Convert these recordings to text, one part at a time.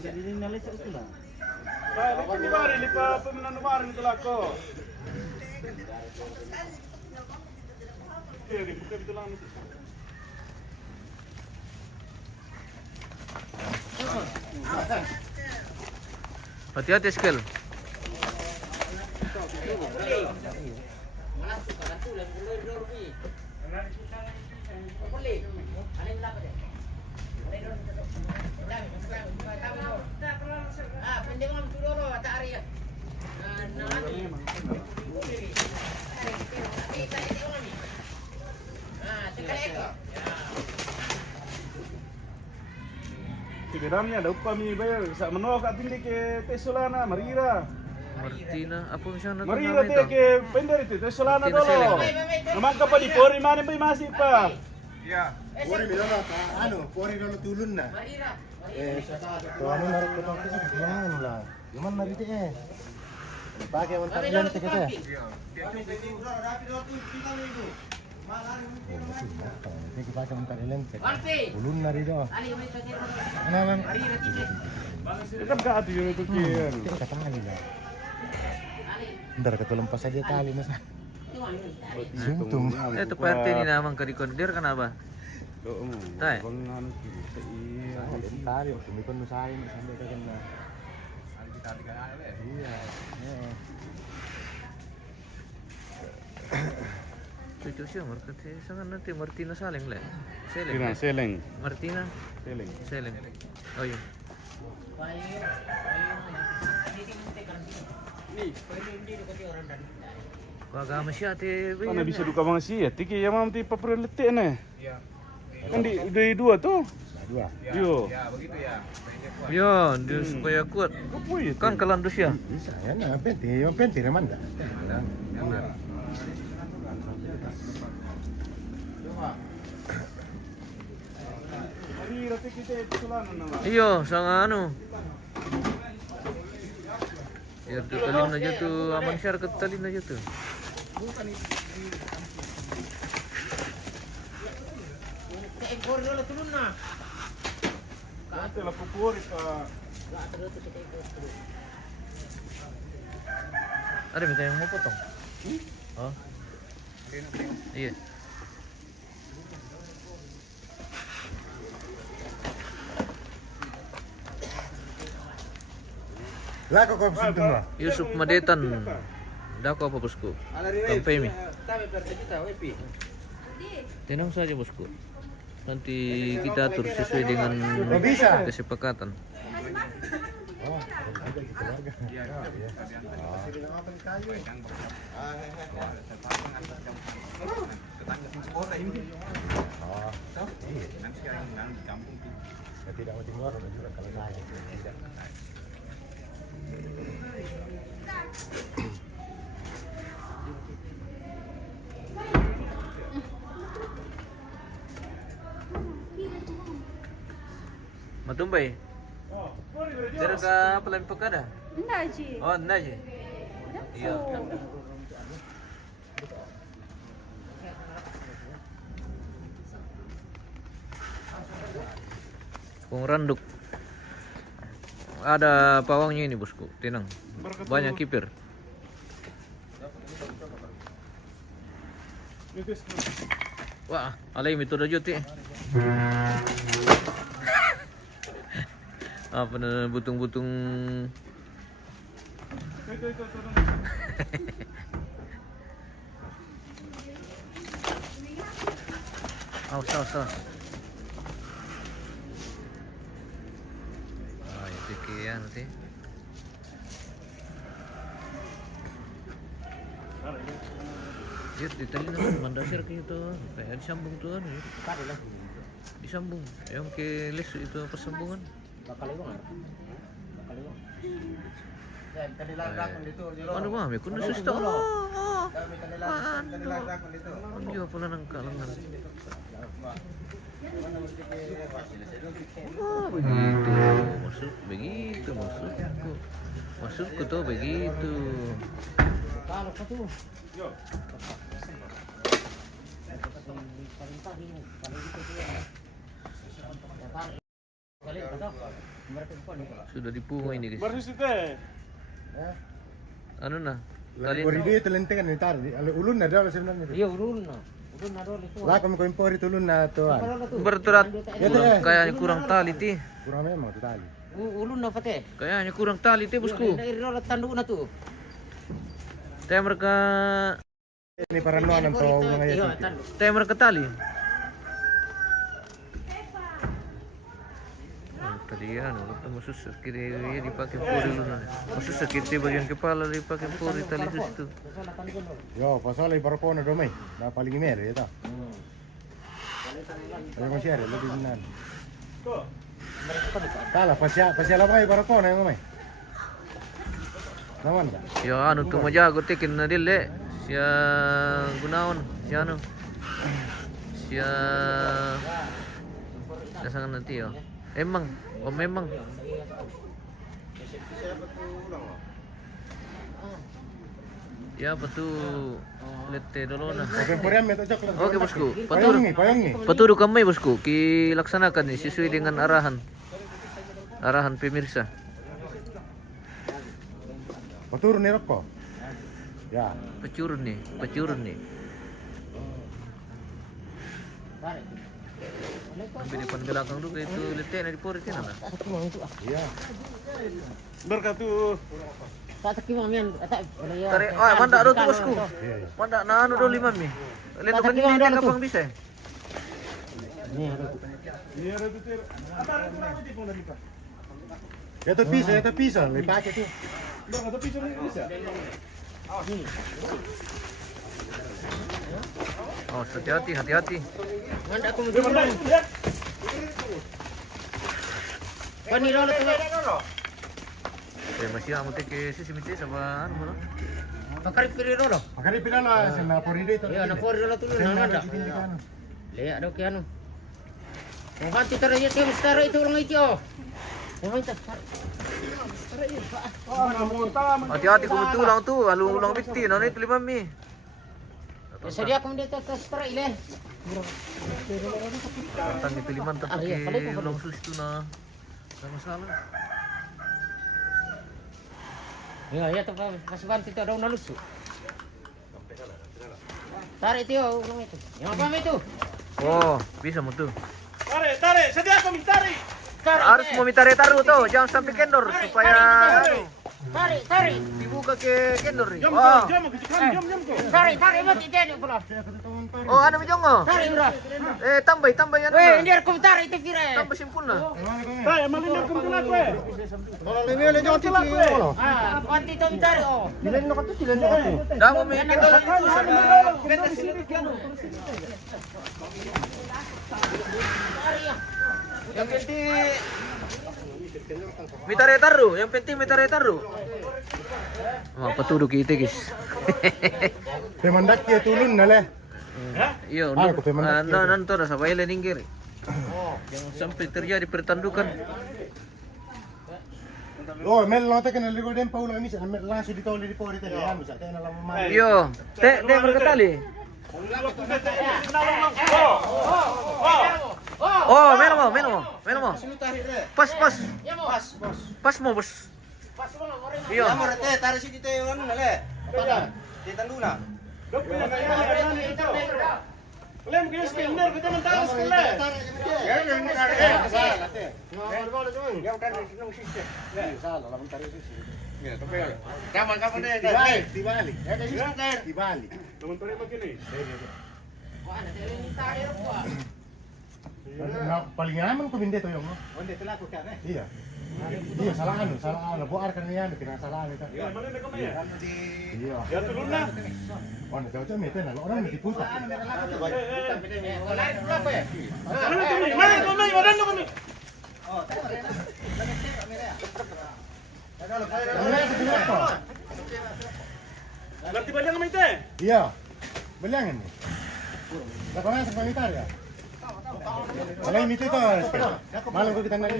Jadi nalis itu lah. Lipat di bari, lipat pemenan kemarin itu lako. Oke, buka itu lang. Hati-hati skill. Tigadamnya ada upah mi bayar. Sa menolak kat tinggi ke Tesolana, Marira. Martina, apa misalnya Marira te ke vendor itu Tesolana Martina dolo. Seleng. Memang kapal di pori mana bay masih pa. Pori dulu pori dulu tulun na. Tuan ini narik ke toko itu gimana lah? Gimana narik itu? Pakai untuk bilang itu kita. Ini kita pakai untuk bilang. Ulun nari do. Mana? Kita buka hati itu kian. Kita kata tali lah. Ntar ketulempas aja tali mas. Suntung. Itu PRT ini namang kadikondir kenapa? Tai. Tali, tumikon nusahin sampai ke kena. Iya. Itu sih market sangat nanti Martina Seleng lah. Kira Seleng. Martina Seleng. Seleng. Oh iya. Baga masih ate. Mana bisa duka bang sih ya? Tiki yang mam ti paprelete ne. Kan di dua tuh. Dua. Yo. Ya, dia supaya kuat. Apa itu? Kan kelandus ya. Bisa ya, nah penti reman dah. Marira te kita Tesolana na. Iya, sangat anu. Ya tutalin aja tuh, aman syar ketalin aja tuh. Ate la pupuri pa. Ada minta yang mau potong? Oh. Iya. Lah kok suntung lah. Yusuf Madetan. Dako apa bosku? Sampai mi. Tenang saja bosku. Nanti kita atur sesuai dengan bisa. kesepakatan. Oh, ada di keluarga. Ya, tidak mau timur juga kalau saya. Matumbay. Tira ka pala pagkada? Enggak, Ci. Oh, enggak aja. Iya. Kung randuk. Ada pawangnya ini bosku, tenang. Banyak kipir. Wah, alay itu dah juti. Apa na butung-butung. Awas. Ah, itu kian nanti. Jir, ditali naman mandasir kayo to. Kaya disambung tuh kan. Disambung. Yang ke les itu persambungan. Ano ba? May kuno susto. Ano yung pala ng kalangan? Begitu. Masuk ko to, begitu. Kalau ka tuh. Sudah dipunga ini guys. Baru situ eh. Anu nah. Lagi Tali pori dia telentengan ni tar. Ulun na daw sebenarnya. Iya ulun na dole itu. Lah kami ko pori tulun na tuan. berterat kayaknya kurang tali ti. Kurang memang tu tali. Ulun na pate. Kayaknya kurang tali ti bosku. Dari rola tanduk na tu. Teh mereka Ini para nuan to mga Iya yati. tanduk. teh mereka tali. Tadi ya, maksud kiri dipakai pori dulu nih. Maksud sakit bagian kepala dipakai pori tali itu situ. Yo, pasal ay barko na domay. Na paling mer ya ta. Ay mo share lebih benar. Kala pasya la bay barko na ngomay. Naman ba? Ya anu tuh majago tekin na dile. Sia gunaon, sia anu. Sia dasangan nanti ya. Emang, memang. Ya betul. Lete dulu nah. Oke, poriam itu cok. Oke bosku, Payung ni. petunjuk kami bosku, dilaksanakan nih sesuai dengan arahan pemirsa. Patur ni rokok. Ya. Pecurun nih. Sampai depan belakang dulu itu lete na di pori tina nah. Iya. Berkatu. Tak terkimang mian. Tarik, oh manda do tuh bosku. Manda na anu do lima mi. Lihat Tak kan terkimang ini dah tu. kapang bisa. Iya, ada tuh. Apa itu nanti pun dari Pak. Ya tu pisa, le pakai tu. Berkatu pisau ini bisa. Oh, hati-hati. Manda aku mudun. Pani rola tu. Masih amu teke sisi mite sama anu mana? Pakarip kiri rola. Makanya pindah lah, sana pori dia tu. Iya na pori rola tu na nanda. Le ada ke anu. Kung hanti tara ya tiyo mustara itu orang itu. Kung hanti Hati-hati ku tulang tu, lalu ulang biti, nana itu lima mi. sedia aku dia ke stara ile. Tentang itu lima Ah, iya, kalau itu ulang sus tu nah. Enggak masalah. Ya tu pas bantu tu ada una lusu. Tarik tiyo orang itu. Yang apa itu? Oh, bisa mu tuh. Tarik, sedia kami tarik. Harus mau minta taruh tuh, jangan sampai kendor supaya anu, Tarik. dibuka ke kendor nih. Jom, Oh, jom ko. Tarik mati dia pula. oh anu jongo. Tarik bro. Tambah anu. Weh, dia aku tarik itu kira. Tambah simpulna. Tayo, malinyo kami kena ko eh. Kalau lebih le jangan tipu. Ah, kuanti tu tarik oh. Dilen no katu, dilen no katu. Dah mau mikir kendor itu sana. Kita sini kiano. Yang penting minta taruh. Apa tuh kita guys? Pemandak dia turun na le. Iya, Aku pemenang. nanti ada sampai leninggir. Jangan sampai terjadi pertandukan. Oh, mel nota kan ligo dem paulo mi sa mel langsung ditoli di pori tadi ya, bisa tena la mama. Iya, dek berkali. Oh, menom. Pas mo bos. Iya. Tarik sini teh anu le. Di tanduna. Lem kayo spinner, kita mentas kele. Kapan deh. Dibalik. Dibalik. Naman tayo magkini. Paling aman ko binde to yung. Onde tela ko ka Iya. Iya, salah anu. Buar kan yan, pinasalahan ito. Ya, mana na kami ya? Iya. Ya tulun na. Oh, nagkauto mi tena, orang mi diputa. Mana kami? Mana kami? Nanti balik kami teh. Iya. Beliangin ni. Lakonan sa pamitar ya. Kalau ini itu malam ko kita nari.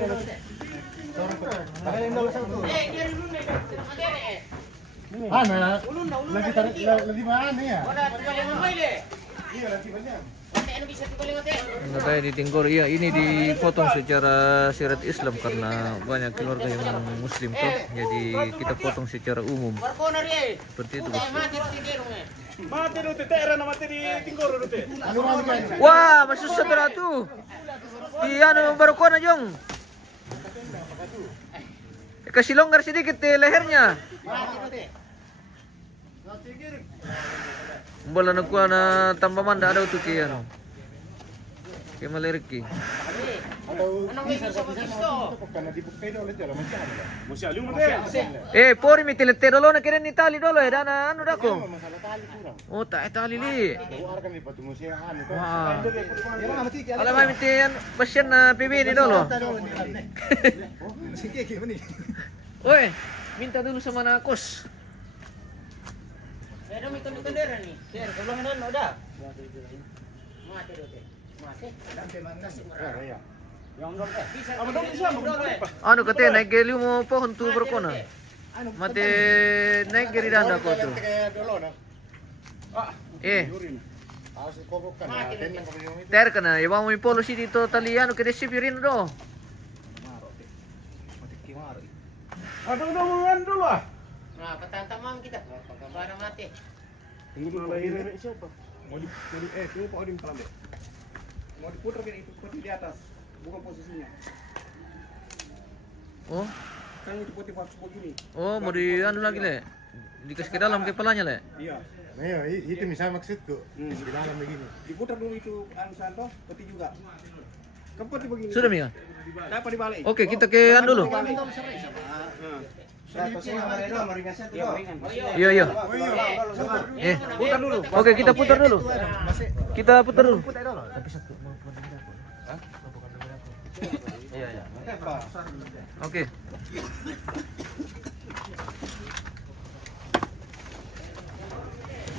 Ana, lagi tarik lagi mana ya? Ada tu yang main le. Iya, lagi banyak. Nggak tahu di Tinggor, iya ini dipotong secara syariat Islam karena banyak keluarga yang Muslim toh, jadi kita potong secara umum. Seperti itu. Bos. Mati do tete era na mati di tinggoro do tete. Wah, masuk sebelah tuh. Di anu baru kona jong. Kasih longgar sedikit di lehernya. Bola na kuha na tambah manda ada tuh ki ano. Kaya malirik ki. Karena dibukai dulu aja lah masih ada. Musi alu mo te. Pori mi tilete dolo na kira ni tali dolo dana ano dako. Masalah tali kurang. Oh, tali li. Keluarkan di batu musia anu. Wah. Alam mami tiyan pasyan na PB ni dolo. Oi, minta dulu sama Nakos. Pero may kandera ni. Sir, kabulungan doon, udah. Mati doon. Mati. Ya. Ano kate naik geli mo po huntu berkona. Mate naik geri danda ko tu. Kayak dulu nah. Harus dikobokkan ya. Tenang kami yung Ter kana iba mo polo si dito taliano kede sipirin do. Ano dulu ah. Nah, patantamang kita. Para mati. Tunggu lahir siapa? Mau di pelan deh. Mau diputar kan itu putih di atas, bukan posisinya. Oh, Kan itu putih pas begini. mau di anu lagi le. Dikasih ke dalam kepalanya le. Iya. Nah, ya, itu misalnya maksudku. Di dalam begini. Diputar dulu itu anu santo, putih juga. Kan putih begini. Sudah Mia? Dapat dibalik. Oke, kita ke anu dulu. Iya. Putar dulu. Oke, kita putar dulu. Kita putar dulu. Oke.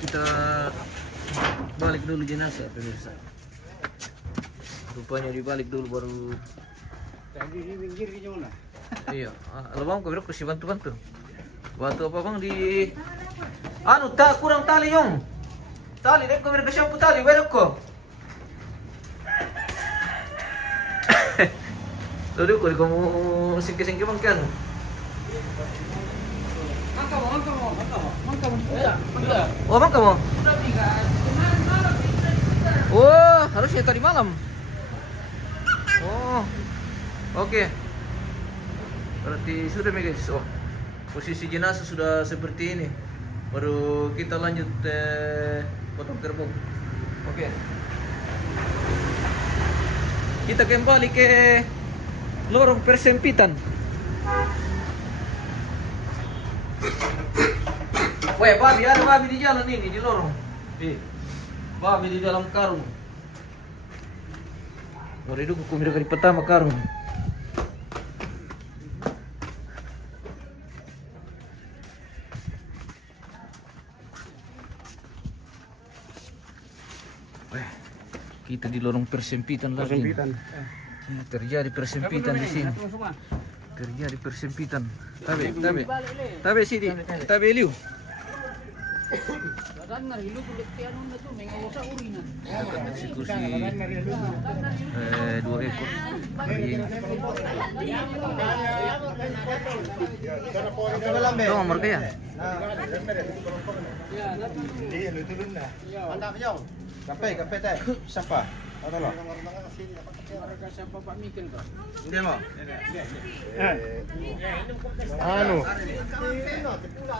Kita balik dulu jenazah pemirsa. Rupanya dibalik dulu baru. Iya, bang, kau kasih bantu. Bantu apa bang di? Anu tak kurang tali yong. Tali dek kau kasih apa tali, berok ko. Lalu kau kamu singkir bang kan? Oh bang kamu? Oh harusnya tadi malam. Oh, oke. Berarti sudah nih guys. Oh, posisi jenazah sudah seperti ini. Baru kita lanjut potong kerbau. Oke. Kita kembali ke lorong persempitan. Weh, babi ada babi di jalan ini di lorong. Babi di dalam karung. Mau duduk kumir kali pertama karung. Kita di lorong persempitan lagi. Terjadi persempitan di sini. Terjadi persempitan. Tabe sini. Tabe liu. Akan eksekusi 2 ekor. Ito ang marka yan. Kape teh. Siapa? Atau lo? Dia mau. Anu.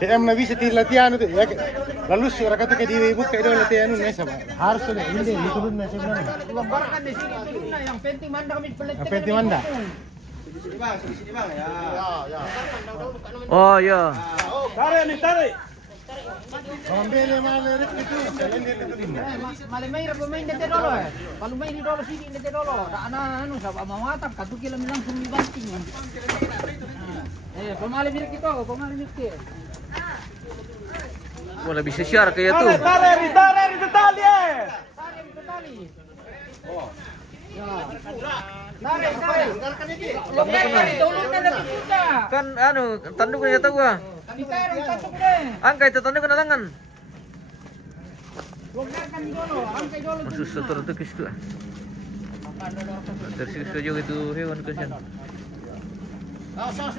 Em na bisa latihan itu ya. Lalu suara kata ke dibuka itu latihan ini sama. Harus ada ini turun na sebenarnya. Lembarkan di sini turun yang penting manda kami pelet. Yang penting manda. Sini bang ya. Oh ya. Tarik. Ambil malah itu jalan dia itu. Malamay ra pemain dito dolo eh. Kalau main dolo sini dito dolo. Da anu sa mawatap katu kila langsung dibanting. Pemalim itu, pemalim itu. Wala bisa syarat kayak tuh. Tarik itu tali. Tali. Oh. Ya. Tarik. Lomba tulung na lang kita. Kan anu tanduk na tahu gua. Ditarik tanduk deh. Angka itu tanduk na tangan. Masuk setor itu ke situ. Tersiksa juga itu hewan kasihan. Awas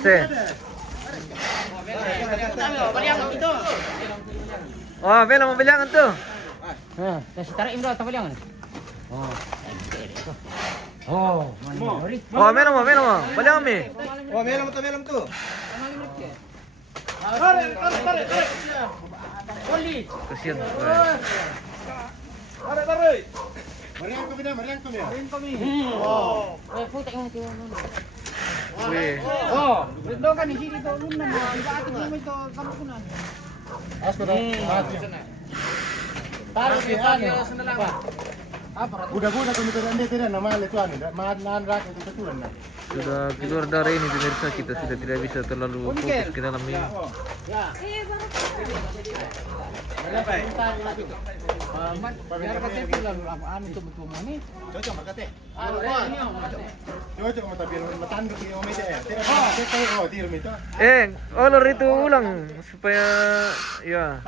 deh. Oh, Bel mau bilangan tuh. Kasi tarik mo daw, tapalangan. Oh, mani. Oh, meron mo. Bilangan mi. Oh, melam tu. Kasihan. Marian kami na. Eh, puta yung ito. Wih. Oh, ito kan di sini to luna mo. Bakit mo ito kamu kuna? Asko daw. Taruh di sana. Budak-budak kami tidak nama itu anu, mahan rakyat itu tuan na. Sudah keluar dari ini pemirsa, kita sudah tidak bisa terlalu fokus ke dalam ini. Cocok mata biar matanduk di omete ya. Tidak itu. Olor itu ulang supaya ya.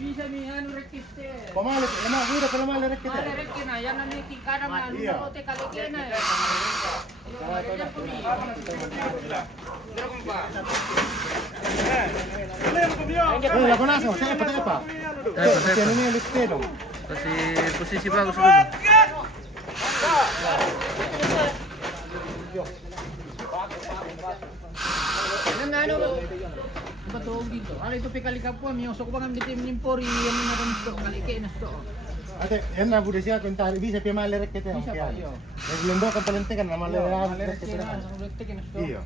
Bisa mi anu rekiste. Pamalit, lemah udah kalau malah rek kita. Ada rek na yan ni tingkada na Iya. lote kalikena. Lagu naso, saya apa? Saya ini liste dong. Kasih posisi bagus dulu. Ano betul gitu. Ala itu pikali kapua mi usok bangan bitim nimpori yang menakan stok kalike na stok. Ate, enak udah siap entar bisa pemain rek kita. Bisa Pak, iya. Belum do kan paling tekan nama Ala rek rek kita. na rekte na stok. Iya.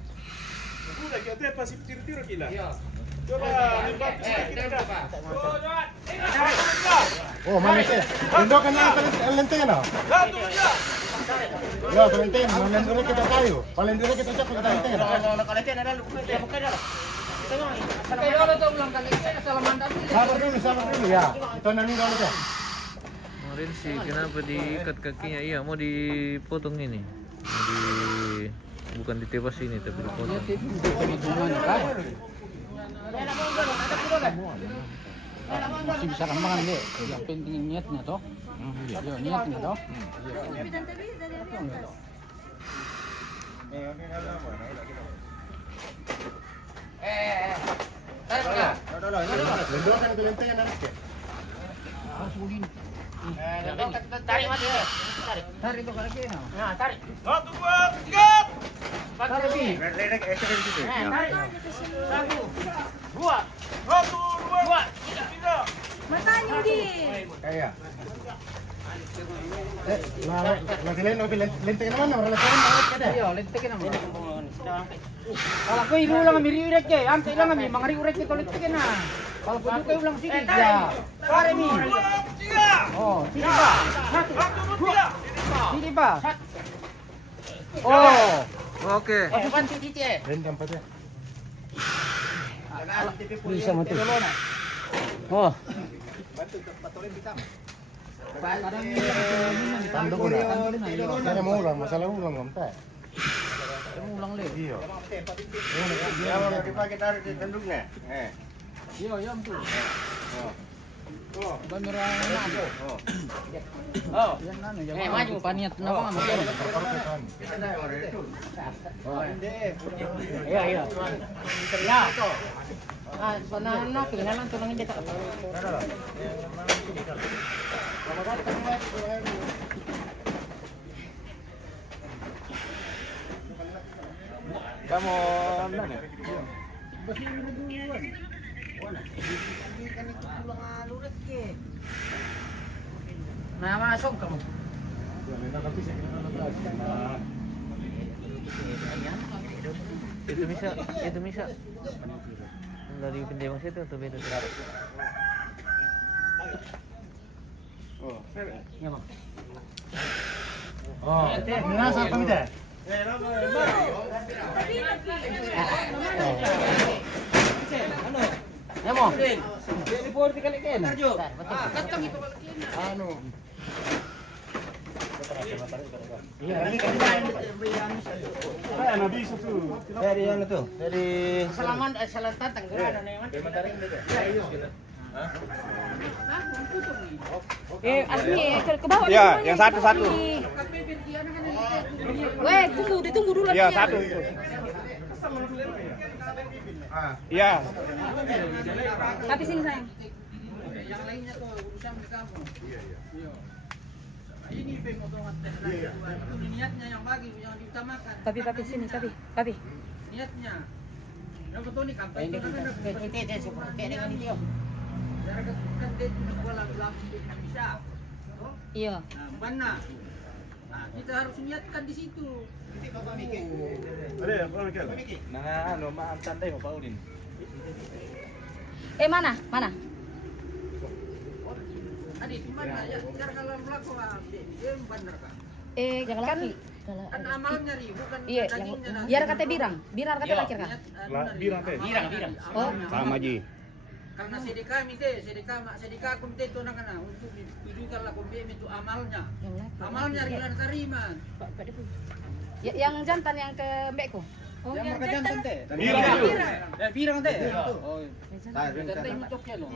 Udah kita pasti tiro gila. Iya. Coba lipat sedikit. Oh, mana sih? Belum kan paling tekan no? Ya, paling tekan. Mana rek kita tayo. Paling rek kita cak paling tekan. Kayak dulu tuh ulang kalike na salamandan. Sabar dulu ya. Itu nanti kalau tuh. Kemarin sih kenapa diikat kakinya? Iya, mau dipotong ini. Bukan ditebas ini tapi dipotong. Masih bisa kembangan deh. Yang penting niatnya toh. Yo niatnya toh. Belum kan paling tekan nanti. Tarik mati. Tarik tuh kalike na. Nah, tarik. Satu, dua, tiga. Tarik bi. Lerek ekstra gitu. Tarik. Satu. Dua. Satu, dua, tiga. Matanya di. Kayak. Lagi lain mobil lenteng mana? Orang lenteng mana ada? Iya, lentekin na mo. Kalau ko ilulang kami riurek ke, am ilang kami mga riurek ke tolit ke na. Kalau ko kayo ulang sini. Ya. Pare mi. Oh, sini ba? Satu. Dua. Sini ba? Oh. Oke. Bukan titik eh. Lenteng apa tu? Bisa mati. Oh. Tanduk udah. Saya mau ulang, masalah ulang nggak tak? Ulang le. Iya. Ya, mau dipakai tarik di tanduknya. Iya, iya betul. Kamera mana? Oh. Yan nano, yan. Maju paniat na ba mo? Iya, iya. Ya. Ah, panahan na, kinalan to lang hindi ka. Kamu mana? Nah, masuk kamu. Itu bisa. Dari pendewas itu atau beda? Ya, Bang. Oh, nasa apa kita? Ya mo. Ini po kali kena. Betul. Katong itu kali kena. Anu. Iya, ini kan Nah, bisa tuh. Dari ano tuh? Dari Selatan Tangerang nih, Man. Asmi ke bawah. Ya, semuanya. yang satu-satu. Weh, ditunggu dulu. Iya, latihan. satu itu. Iya. Tapi sini sayang. Yang lainnya tuh urusan di kamu. Iya. Ini pemotongan itu niatnya yang bagi yang diutamakan. Papi sini, papi. Niatnya. Yang betul nih kampanye itu kan dia. Cara kan dia jualan bisa. Iya. Nah, mana? Nah, kita harus niatkan di situ. Ada, Pak Mikel. Nah, ano maam santai mo Paulin. Mana? Tadi di mana ya? Cara kalau melakukan dia benar kan? Jangan kan Kan amalnya ri, bukan iya, dagingnya. biar kata birang kata lakir kan. Birang teh. Oh, Sama Ji. Karena sedekah kun itu nak untuk ditujukan lah kun itu amalnya. Amalnya ringan terima. yang jantan yang ke mbekku. Oh, Yang mereka jantan teh. Birang itu. Ya birang teh. Oh. Teh cocoknya loh.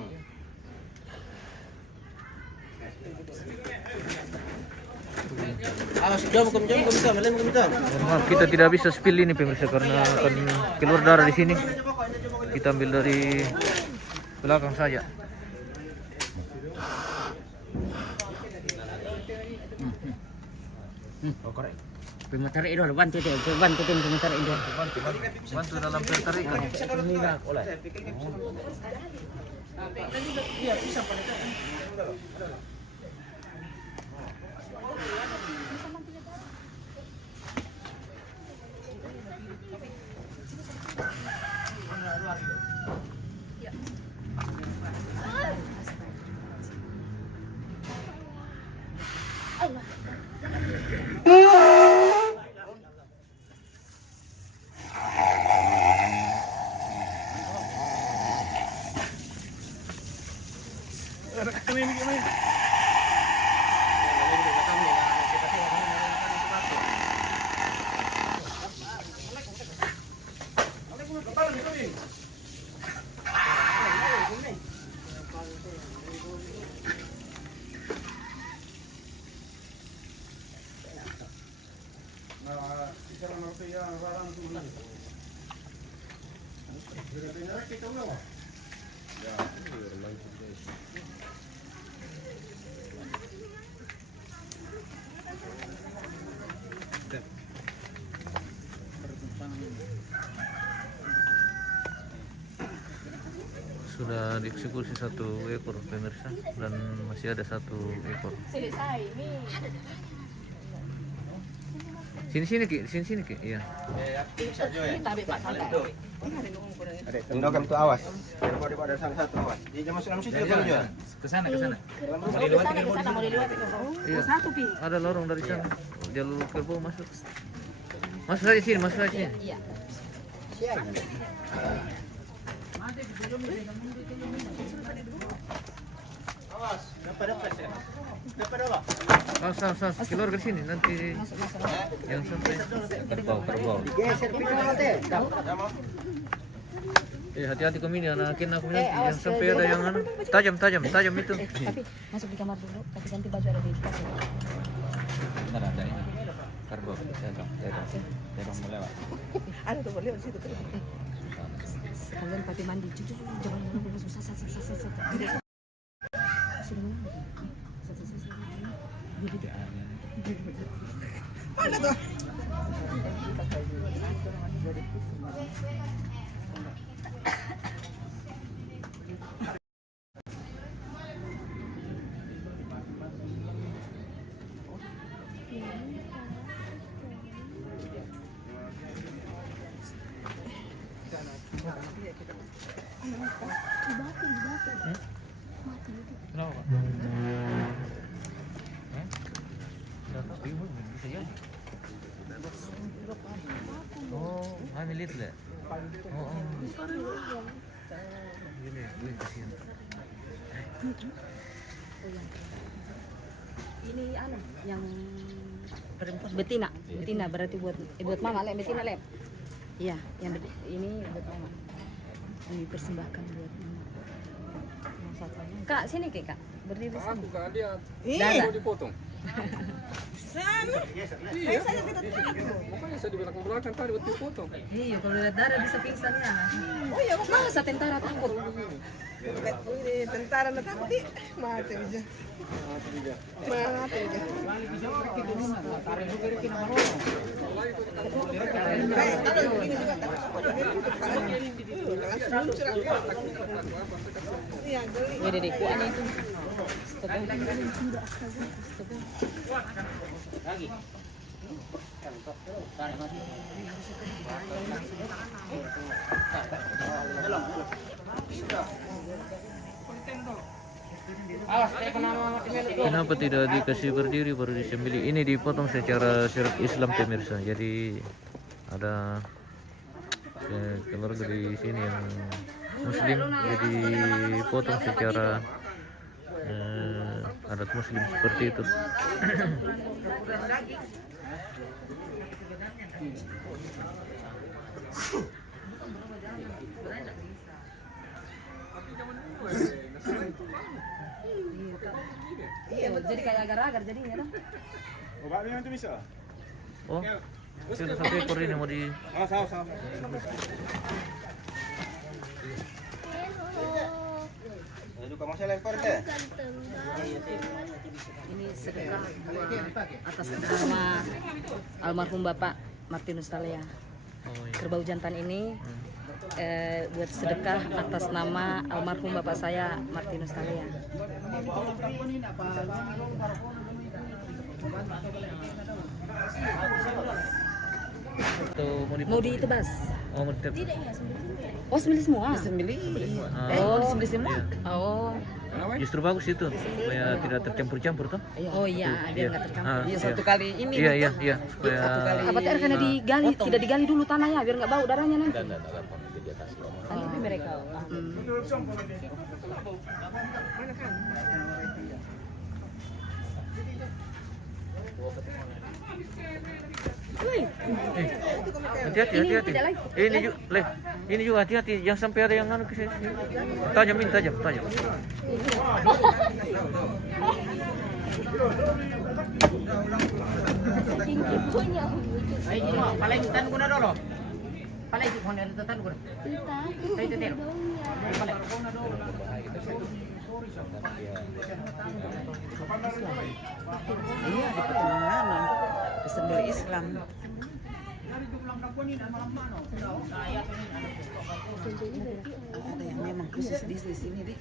Jom bisa, malay mo kumita. Maaf, kita tidak bisa spill ini pemirsa karena akan keluar darah di sini. Kita ambil dari belakang saja. Pemateri itu bantu tim pemateri itu. Bantu dalam peltarikan. Sudah dieksekusi 1 ekor pemirsa dan masih ada 1 ekor. Sini Ki. Iya. Tundok kamu tuh awas. Daripada salah satu awas. Dia masuk dalam situ kalau jual. Ke sana. Ke sana mau dilewati. Iya. Satu pi. Ada lorong dari sana. Jalur kerbau masuk. Masuk saja sini. Iya. Awas, dapat ya. Dapat apa? Awas, keluar ke sini nanti yang sampai kerbau. Geser pindah teh. Hati-hati kamu ini anakin aku nanti yang sampai ada yang tajam itu. Tapi masuk di kamar dulu, tapi ganti baju ada di kasur. Bentar ada ini. Kerbau, terong melewat. Ada tuh lewat situ tuh. Kalian pakai mandi, jangan susah. Mana tuh? Kenapa? Bisa jadi. Oh, hamil itu ya? Oh. Gini, gue kasihan. Ini yang Betina. Betina berarti buat mama lep, betina lep. Iya, yang ini buat mama. Ini persembahkan buat mama. Yang satunya. Kak, sini Kak. Berdiri sini. Aku kan dia Dada. dipotong. Iya. Makanya saya di belakang tadi waktu dipotong. Iya, kalau lihat darah bisa pingsan ya. Oh iya, masa tentara takut? Tentara na takut di mati aja. Mati aja. Iya, geli. Udah deh, kuahnya itu. Lagi. Awas, Kenapa tidak dikasih berdiri baru disembelih? Ini dipotong secara syariat Islam pemirsa. Jadi ada keluarga di sini yang Muslim, jadi potong secara adat Muslim seperti itu. Iya, jadi kayak agar-agar jadinya dah. Obatnya itu bisa? Oh, satu ekor ini mau di. Salah. Juga masih lempar deh. Ini sedekah atas nama almarhum Bapak Martinus Thalea. Kerbau jantan ini buat sedekah atas nama almarhum Bapak saya Martinus Thalea. Mau ditebas? Oh, mau ditebas. Oh, sembelih semua? Oh, disembelih semua? Oh. Justru bagus itu supaya tidak tercampur-campur toh. Oh iya, biar nggak tercampur. Iya, Satu kali ini. Iya, supaya Apa TR karena digali, tidak digali dulu tanahnya biar nggak bau darahnya nanti. Nanti mereka. hati-hati. Ini juga hati-hati, jangan sampai ada yang anu ke sini. Tajam. Ayo, palay tan ko na dolo. Palay ko na tan ko. Tay tetel. Palay. Iya, di pertengahan. Sembelih Islam. Ada yang memang khusus di sini deh.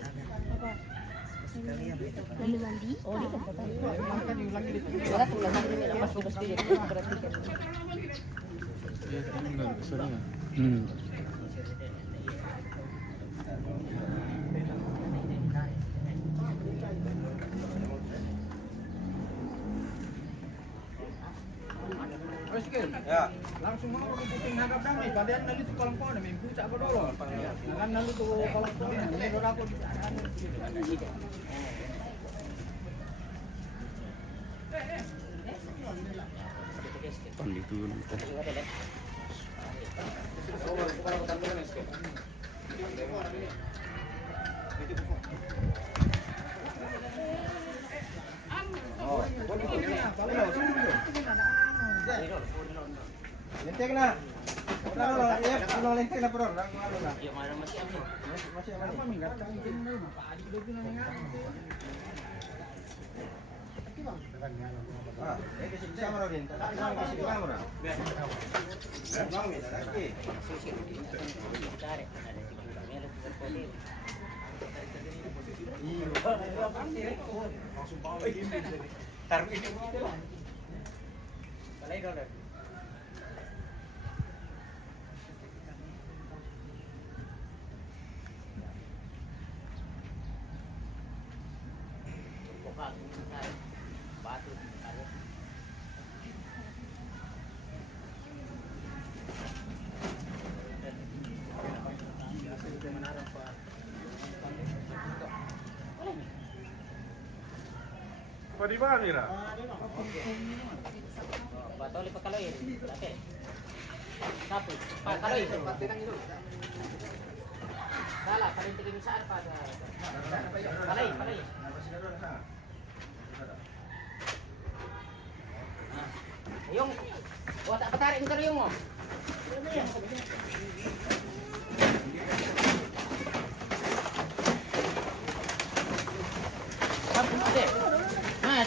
Ya. Langsung mau puting hadap kami. Kalian lalu tu kolam kau ni, puncak kau dulu. Jangan lalu tu kolam kau ni. Ini dorang aku. Pandi tu. Lentek na. Lentek na bro. Sama rin. Apa di mana Mira? Patoli pa kaloy. Dati. Tapos, kaloy. Dala, palintigin saan pa. Palay. Yung, wata patarin ka rin mo.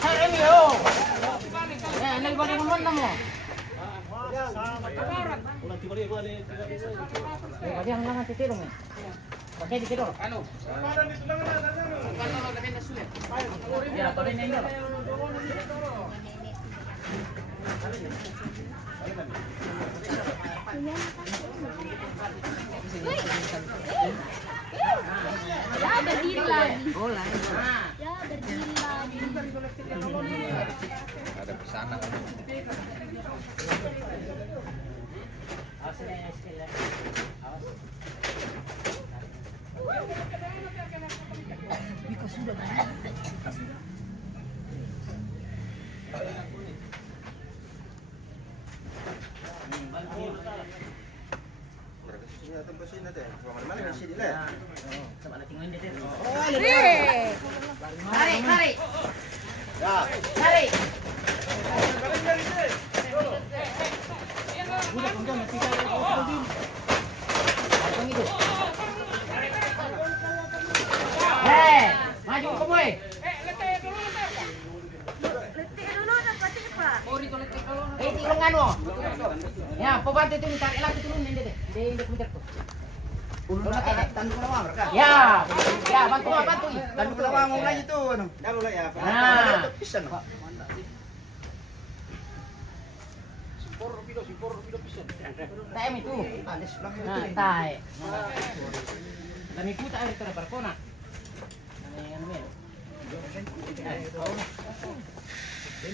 Sari mi oh. Nagbalik naman na mo. Bagi ang langan titirong eh. Pakai ditirong. Ano? Kalau na benda sulit. Ya, tadi ni enggak. Ya berdiri lagi. Ya berdiri lagi. Ada pesanan. Tarik. Tarik. Maju ke boy. Letik dulu nganu. Ya, pembantu itu minta elah turun ini deh. Dia punya tuh. Tandu kelawang mereka. Ya, bantu. Tandu kelawang mulai itu anu. Dah mulai ya. Nah. Pisan. Simpor pido pisan. TM itu. Anis lang Nah, tae. Dami puta air ito na barkona. Ano yan? Yang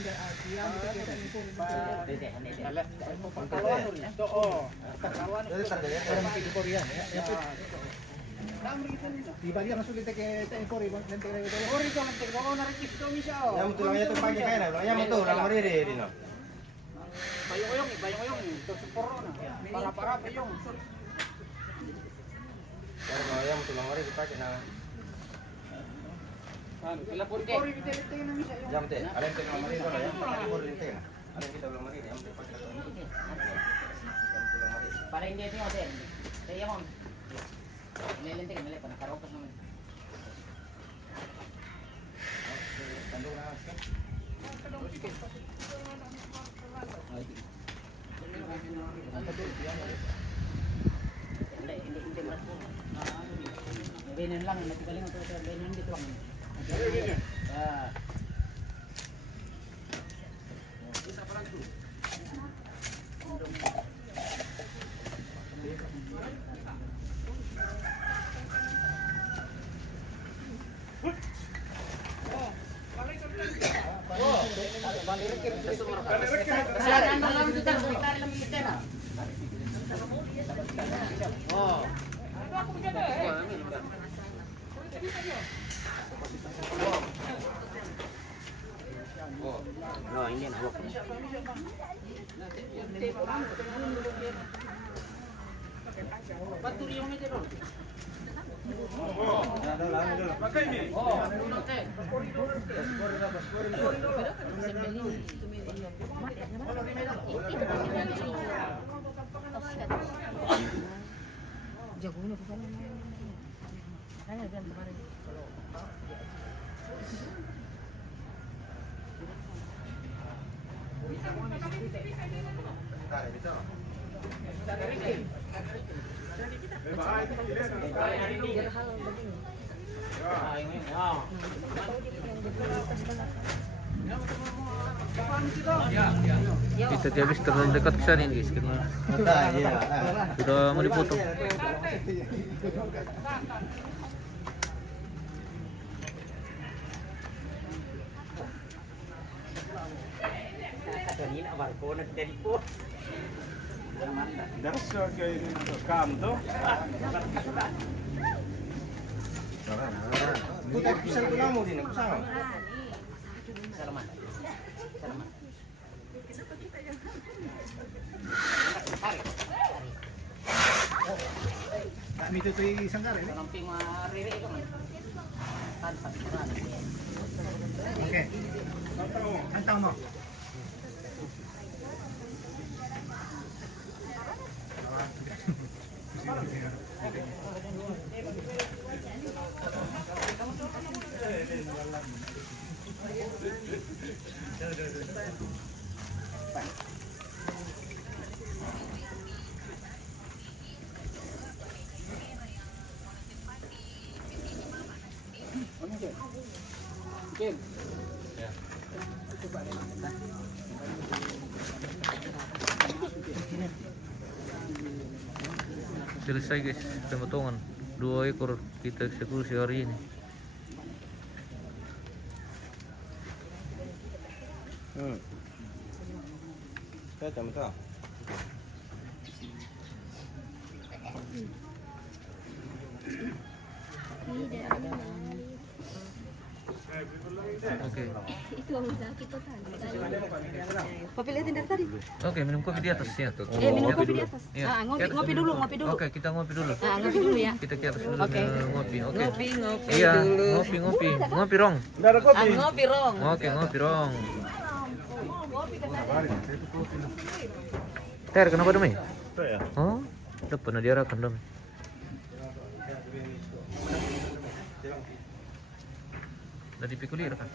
betul yang itu pagi kaya na. Yang betul lang mariri din no. Bayong-oyong, ito simpor na. Para bayong. Yang betul lang mariri pagi na. Jam teh, ada yang tengah mariri ko ya. Pagkakor din teh. Ada yang kita belum mariri, yang pagkakor. Yang betul lang mariri. Para hindi ito yung hotel. Kaya mo. Nilintik, nilip. Nakarokas naman. Hindi maras po. Benin lang, nagagaling ito. Benin dito lang. Ya. No, ini nak buat. Bantu dia ni dulu. Pakai ni. Oh, nanti. Jagonya bukan. Hanya bilang kemarin. Kita habis terlalu dekat ke sana ini guys, karena sudah mau dipotong. Kanina barko nagtelepon. Darsa kayo kanto. Putar pisan tu kamu din, kusang. Salamat. Mito to Sanggara ini. Lamping mariri itu kan. Tanpa pikiran. Oke. Antang mo. Selesai guys, pemotongan 2 ekor kita eksekusi hari ini. Saya jam berapa? Oke. Itu udah kita tadi. Kopi liatin dari tadi. Oke, minum kopi di atas ya. Minum kopi di atas. Iya. Ah, ngopi dulu. Oke, kita ngopi dulu. Ah, ngopi dulu ya. Kita ke atas dulu Oke. ngopi. Oke. Ngopi Iya, dulu. ngopi rong. Enggak ada kopi. Ngopi rong. Oke, ngopi rong. Ter, kenapa demi? Ya. Oh, udah pernah diarahkan dong. Udah dipikulir kan?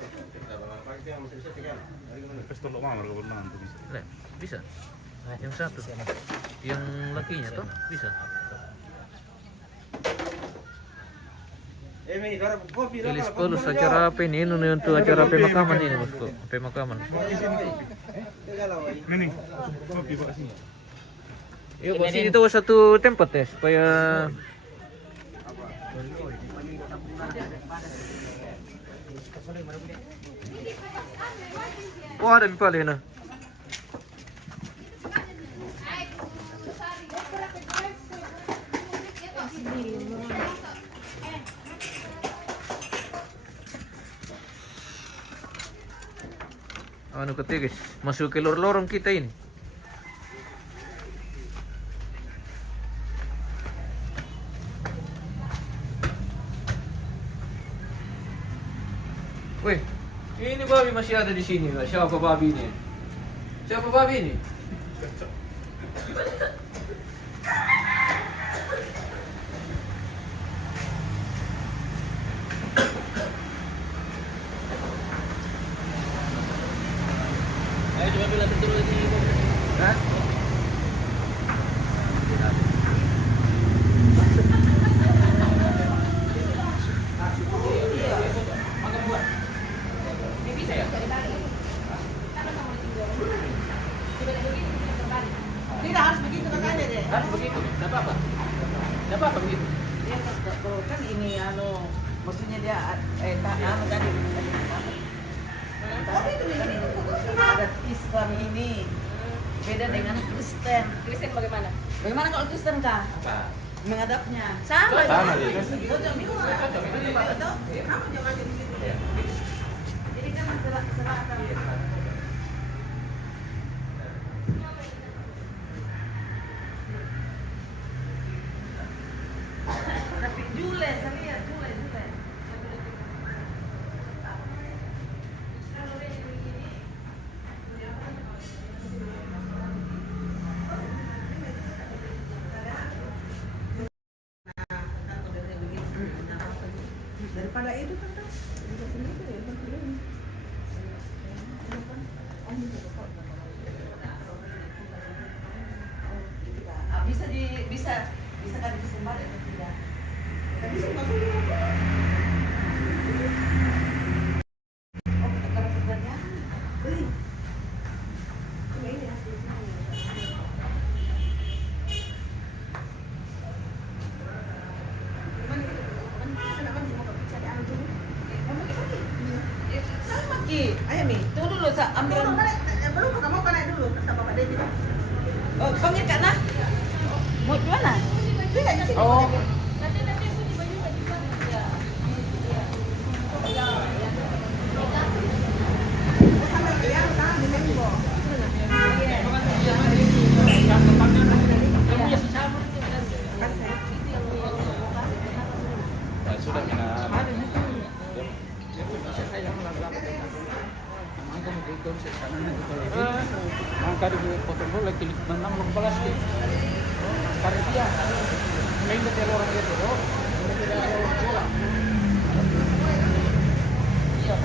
Terus tolong mama kalau benar tuh bisa. Lah, bisa. Yang satu, yang lakinya toh bisa. Ilis pelus acara apa ini? Ini untuk acara pemakaman ini bosku. Pemakaman. Ini kopi Pak sini. Yuk, buat sini tuh satu tempat ya supaya. Wah, ada mipal ya nah. Anu ketiga guys, masuk ke lorong kita ini. Wih, ini babi masih ada di sini. Siapa babi ini? Siapa babi ini? Ayo coba bilang betul di mobil. Hah? Tidak harus begitu makanya deh. Harus begitu. Enggak apa-apa. Enggak apa-apa begitu. Dia kalau kan ini maksudnya dia anu tadi. Adat Islam ini beda dengan Kristen. Kristen bagaimana? Bagaimana kalau Kristen kah? Apa? Menghadapnya sama. Sama dia. Bocor minggu. Betul? Kamu jangan jadi gitu. Jadi kan serahkan. Tapi Jules, tapi ya Jules. Daripada itu kan bisa sendiri ya bisa kan disembah atau tidak? Tapi sih maksudnya ayo Mi, tunggu dulu, ambil belum kamu naik dulu sama Pak Dedi. Oh, panggil Kak Nah. Mau di mana? Tidak di sini. Oh. Nanti aku di baju ya. Iya. Sampai dia kan di Mexico. Iya. tuh sana nanti kalau ini angka di potong bola kilik menang lo balas deh karena dia main ke telur orang itu loh tidak ada bola iya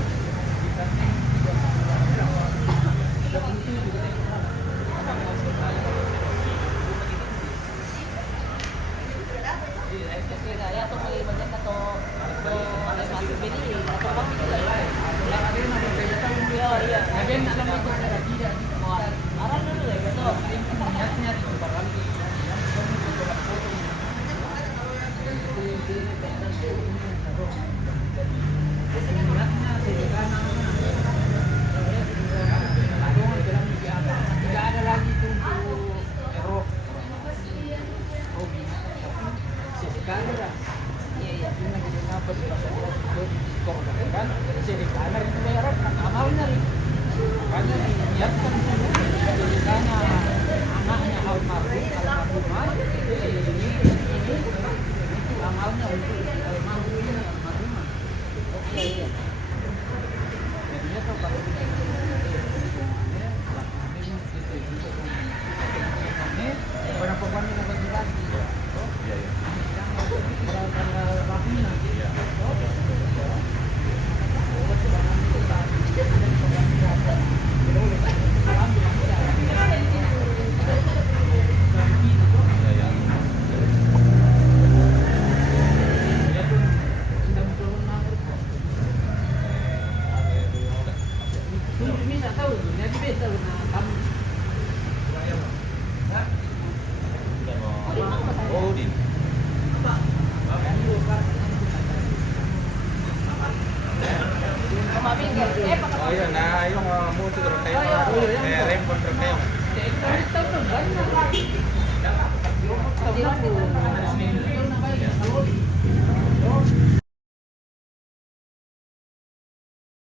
tidak ada lagi tuh error sekali lah iya ini kita ngapa sih korban kan sedekah itu bayar amalnya nih makanya niatkan jadi karena anaknya almarhumah ini amalnya untuk almarhumah iya jadinya tuh kalau berapa banyak yang lagi Oh iya, nah yung muti ko kayo. Rem kontra kayo.